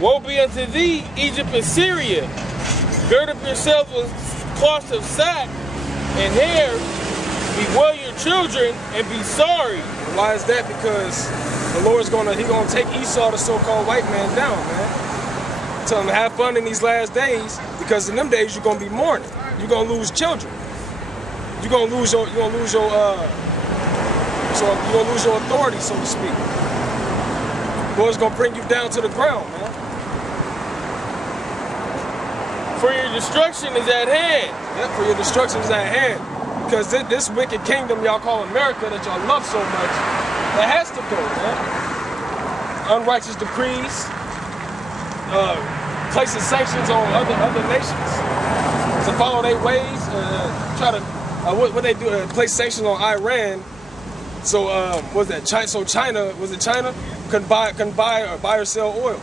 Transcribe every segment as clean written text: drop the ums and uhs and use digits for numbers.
Woe be unto thee, Egypt and Syria. Gird up yourselves with cloths of sack and hair. Bewail your children and be sorry. Why is that? Because the Lord's gonna take Esau, the so-called white man, down, man. Tell him to have fun in these last days, because in them days you're gonna be mourning. You're gonna lose children. You're gonna lose your authority, so to speak. The Lord's gonna bring you down to the ground, man. For your destruction is at hand. Yep, for your destruction is at hand. Because this wicked kingdom y'all call America that y'all love so much, that has to go, man. Unrighteous decrees, placing sanctions on other nations to follow their ways, try to what they do, place sanctions on Iran. So was that China? So China, was it China? Couldn't buy or sell oil.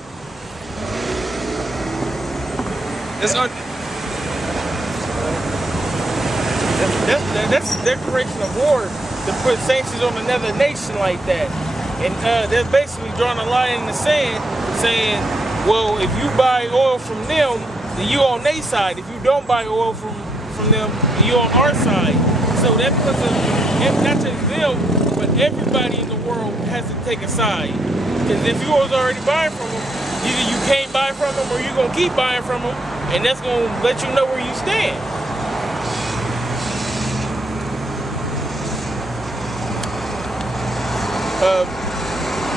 That's a declaration of war to put sanctions on another nation like that. And they're basically drawing a line in the sand saying, well, if you buy oil from them, then you on their side. If you don't buy oil from them, then you on our side. So that puts not just them, but everybody in the world has to take a side. Because if you was already buying from them, either you can't buy from them or you're going to keep buying from them, and that's going to let you know where you stand.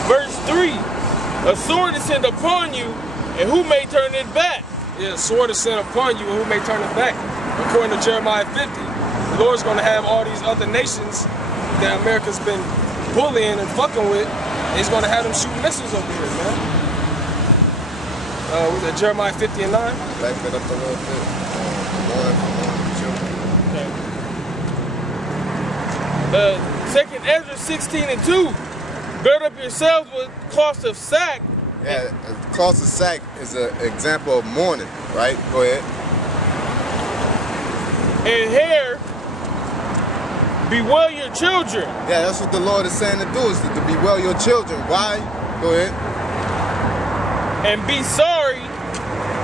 Verse 3, a sword is sent upon you, and who may turn it back? Yeah, a sword is sent upon you, and who may turn it back? According to Jeremiah 50, the Lord's going to have all these other nations that America's been bullying and fucking with, and He's going to have them shoot missiles over here, man. Was that Jeremiah 50 and 9? Back it up a little bit. Okay. 2nd Ezra 16 and 2. Gird up yourselves with cloths of sack. Yeah, cloths of sack is an example of mourning, right? Go ahead. And hair. Bewail your children. Yeah, that's what the Lord is saying to do, is to bewail your children. Why? Go ahead. And be sorry,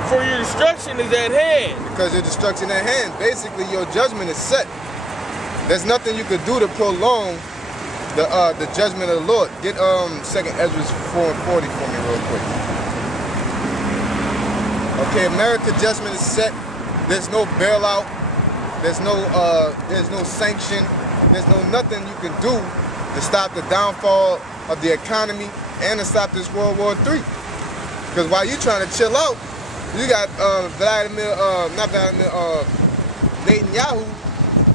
for your destruction is at hand. Because your destruction at hand. Basically, your judgment is set. There's nothing you could do to prolong the judgment of the Lord. Get 2nd Ezra 4 and 40 for me real quick. Okay, America's judgment is set. There's no bailout. There's no sanction. There's no nothing you can do to stop the downfall of the economy and to stop this World War III. Because while you're trying to chill out, you got Netanyahu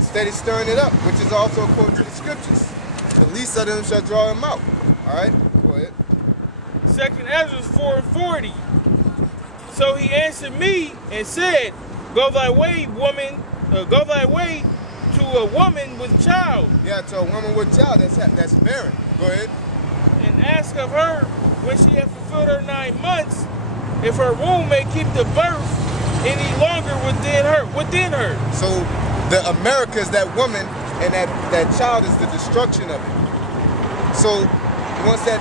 steady stirring it up, which is also according to the scriptures. The least of them shall draw him out. All right, go ahead. 2nd Ezra 4 and 40. So he answered me and said, Go thy way, woman. Go thy way to a woman with child. Yeah, to a woman with child that's barren. Go ahead. And ask of her, when she hath fulfilled her 9 months, if her womb may keep the birth any longer within her. So the America is that woman, and that child is the destruction of it. So once that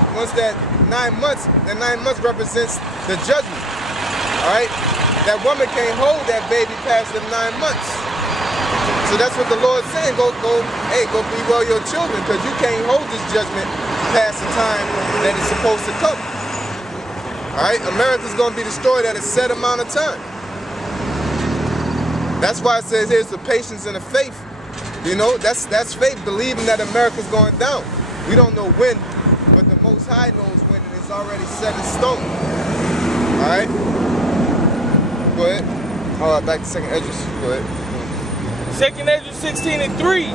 9 months, the 9 months represents the judgment. All right, that woman can't hold that baby past the 9 months. So that's what the Lord's saying. Go bewail your children, because you can't hold this judgment past the time that it's supposed to come. All right, America's going to be destroyed at a set amount of time. That's why it says here's the patience and the faith. You know, that's faith, believing that America's going down. We don't know when, but the Most High knows when, and it's already set in stone. All right? Go ahead. All right, back to 2nd Ezra. Go ahead. 2nd Ezra 16 and 3.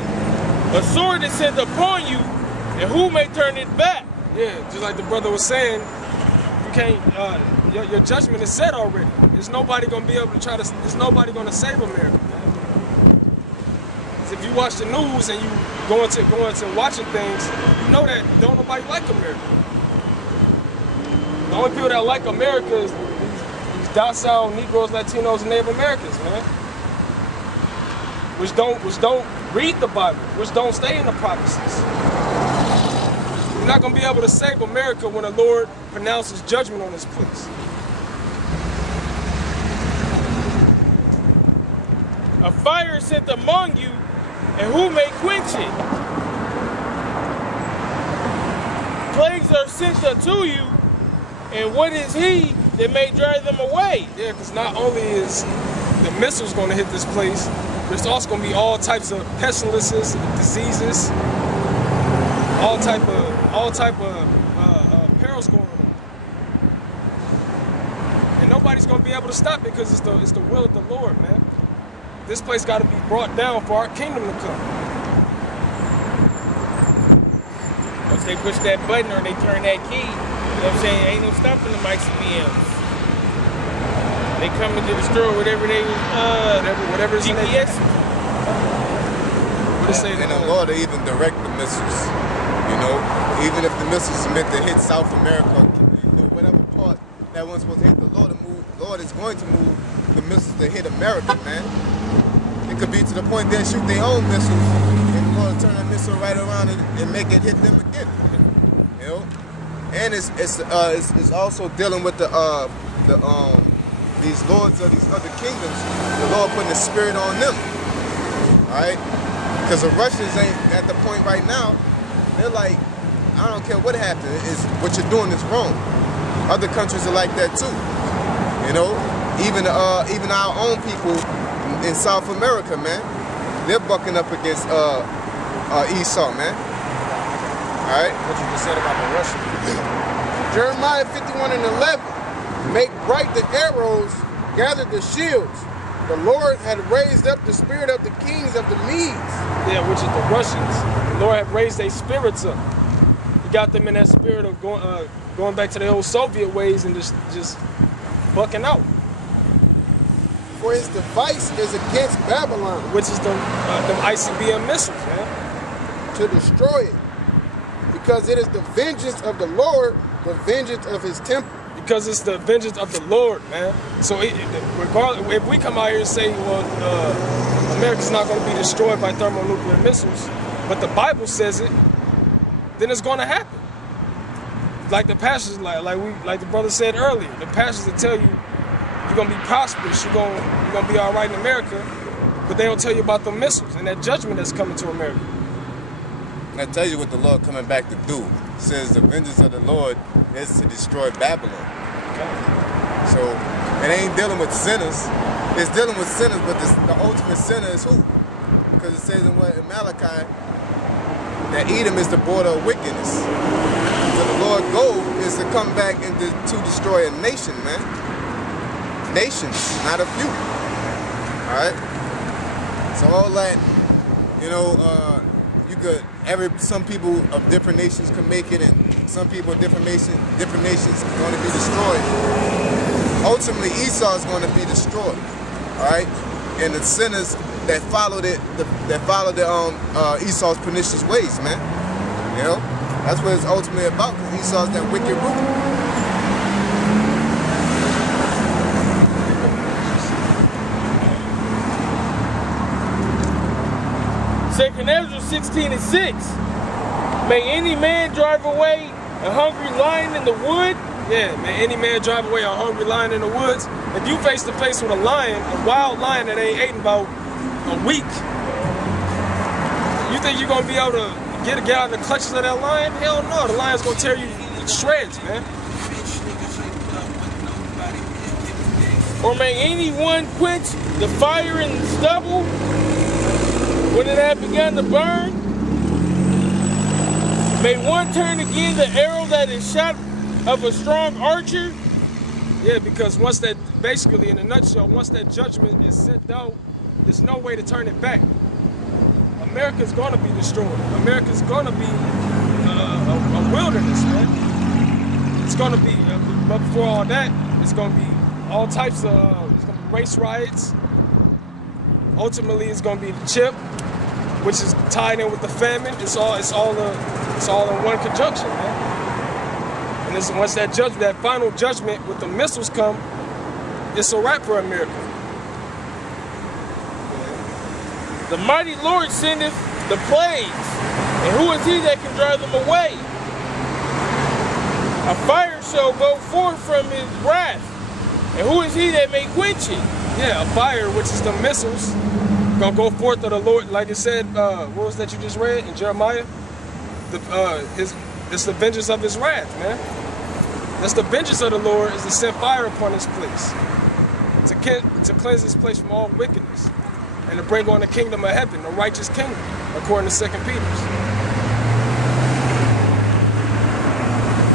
A sword is sent upon you, and who may turn it back? Yeah, just like the brother was saying, you can't, your judgment is set already. There's nobody going to be able to there's nobody going to save America, man. If you watch the news and you go into watching things, you know that don't nobody like America. The only people that like America is these docile Negroes, Latinos, and Native Americans, man. Which don't read the Bible, which don't stay in the prophecies. You're not gonna be able to save America when the Lord pronounces judgment on this place. A fire is sent among you, and who may quench it? Plagues are sent unto you, and what is he that may drive them away? Yeah, because not only is the missiles going to hit this place, there's also going to be all types of pestilences, diseases, all type of perils going on, and nobody's going to be able to stop it because it's the will of the Lord, man. This place got to be brought down for our kingdom to come. Once they push that button or they turn that key, you know what I'm saying? Ain't no stopping them ICBMs. They coming to destroy whatever they whatever's in GPS. And the Lord will even direct the missiles. You know, even if the missiles is meant to hit South America, you know, whatever part that one's supposed to hit, the Lord is going to move the missiles to hit America, man. It could be to the point they'll shoot their own missiles, and the Lord will turn that missile right around and make it hit them again. You know, and it's also dealing with these lords of these other kingdoms. The Lord putting the spirit on them. All right, because the Russians ain't at the point right now. They're like, I don't care what happened. Is what you're doing is wrong. Other countries are like that too. You know, even our own people in South America, man, they're bucking up against Esau, man. All right. What you just said about the Russians. Jeremiah 51 and 11. Make bright the arrows, gather the shields. The Lord had raised up the spirit of the kings of the Medes. Yeah, which is the Russians. The Lord had raised their spirits up. He got them in that spirit of going back to the old Soviet ways and just bucking out. For his device is against Babylon. Which is them ICBM missiles, man. To destroy it. Because it is the vengeance of the Lord, the vengeance of his temple. Because it's the vengeance of the Lord, man. So regardless, if we come out here and say, well, America's not going to be destroyed by thermonuclear missiles, but the Bible says it, then it's going to happen. Like the passages, like the brother said earlier, the passages that tell you you're going to be prosperous, you're going to be all right in America, but they don't tell you about the missiles and that judgment that's coming to America. I tell you what the Lord coming back to do. It says the vengeance of the Lord is to destroy Babylon. Okay. So it ain't dealing with sinners. It's dealing with sinners, but the ultimate sinner is who? Because it says in Malachi that Edom is the border of wickedness. So the Lord's goal is to come back and to destroy a nation, man. Nations, not a few. All right. So all that, you know, some people of different nations can make it, and some people of different nations are going to be destroyed. Ultimately, Esau is going to be destroyed. All right, and the sinners that followed Esau's pernicious ways, man. You know, that's what it's ultimately about. Because Esau's that wicked root. Second Ezra 16 and 6. May any man drive away a hungry lion in the wood? Yeah, man, any man drive away a hungry lion in the woods. If you face to face with a lion, a wild lion that ain't ate in about a week, you think you're gonna be able to get out of the clutches of that lion? Hell no, the lion's gonna tear you to shreds, man. Or may anyone quench the fire in the stubble when it had begun to burn? May one turn again the arrow that is shot of a strong archer? Yeah, because once that, basically in a nutshell, once that judgment is sent out, there's no way to turn it back. America's gonna be destroyed. America's gonna be a wilderness, man. It's gonna be, but before all that, it's gonna be all types of, it's gonna be race riots. Ultimately, it's gonna be the chip, which is tied in with the famine. It's all in one conjunction, man. And once that final judgment with the missiles come, it's a wrap for America. The mighty Lord sendeth the plagues, and who is he that can drive them away? A fire shall go forth from his wrath, and who is he that may quench it? Yeah, a fire, which is the missiles, gonna go forth of the Lord, like it said. What was that you just read in Jeremiah? It's the vengeance of His wrath, man. That's the vengeance of the Lord, is to send fire upon this place, to cleanse this place from all wickedness, and to bring on the kingdom of heaven, the righteous kingdom, according to 2 Peter.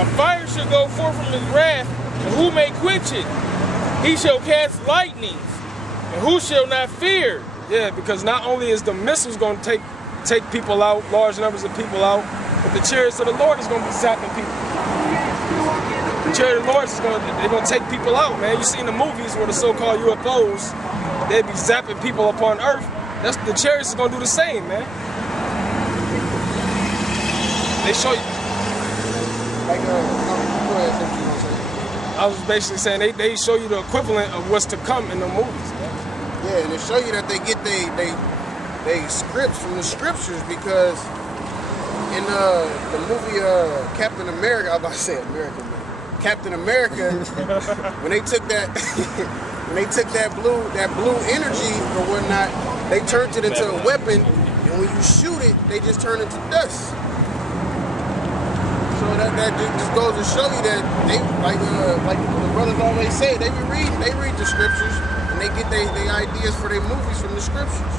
A fire shall go forth from His wrath, and who may quench it? He shall cast lightnings, and who shall not fear? Yeah, because not only is the missiles going to take people out, large numbers of people out, but the chariots of the Lord is going to be zapping people. The chariot of the Lord is they're going to take people out, man. You see in the movies where the so-called UFOs, they be zapping people upon Earth. The chariots is going to do the same, man. They show you. Like, go ahead, say what you want to say. I was basically saying they show you the equivalent of what's to come in the movies, man. Yeah, and they show you that they get they scripts from the scriptures, because in the movie Captain America, I was about to say American man. Captain America, when they took that blue energy or whatnot, they turned it into a weapon, and when you shoot it, they just turn into dust. So that just goes to show you that they like the brothers always say, they read the scriptures, and they get their ideas for their movies from the scriptures.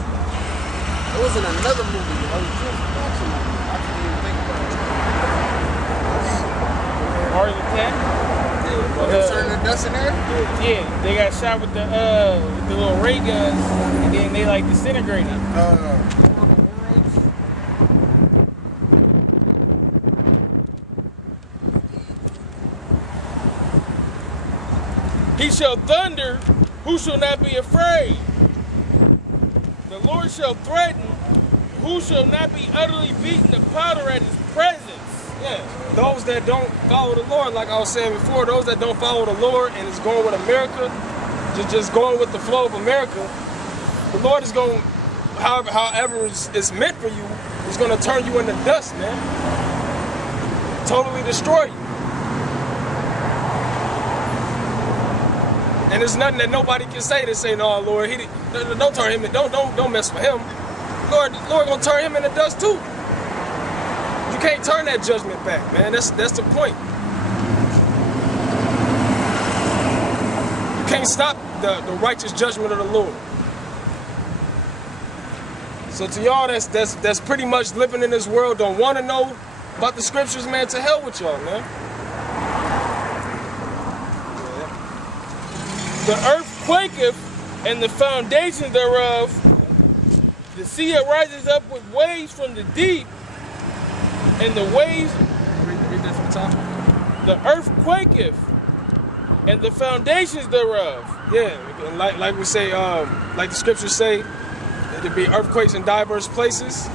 It was in another movie I was just watching. I couldn't even think about it. Heart of the Cat? They turning the dust in there? Yeah, they got shot with the little ray guns, and then they like disintegrated. He shall thunder, who shall not be afraid? The Lord shall threaten, who shall not be utterly beaten to powder at His presence. Yeah, those that don't follow the Lord, like I was saying before, those that don't follow the Lord and is going with America, just going with the flow of America, the Lord is going, however it's meant for you, is going to turn you into dust, man. Totally destroy you. And there's nothing that nobody can say to say, no, Lord, don't turn him in, don't mess with him. Lord gonna turn him into dust too. You can't turn that judgment back, man. That's the point. You can't stop the righteous judgment of the Lord. So to y'all that's pretty much living in this world, don't want to know about the scriptures, man, to hell with y'all, man. The earth quaketh, and the foundation thereof. The sea rises up with waves from the deep, and the waves. Read that from the top. The earth quaketh, and the foundations thereof. Yeah, and like we say, like the scriptures say, there be earthquakes in diverse places.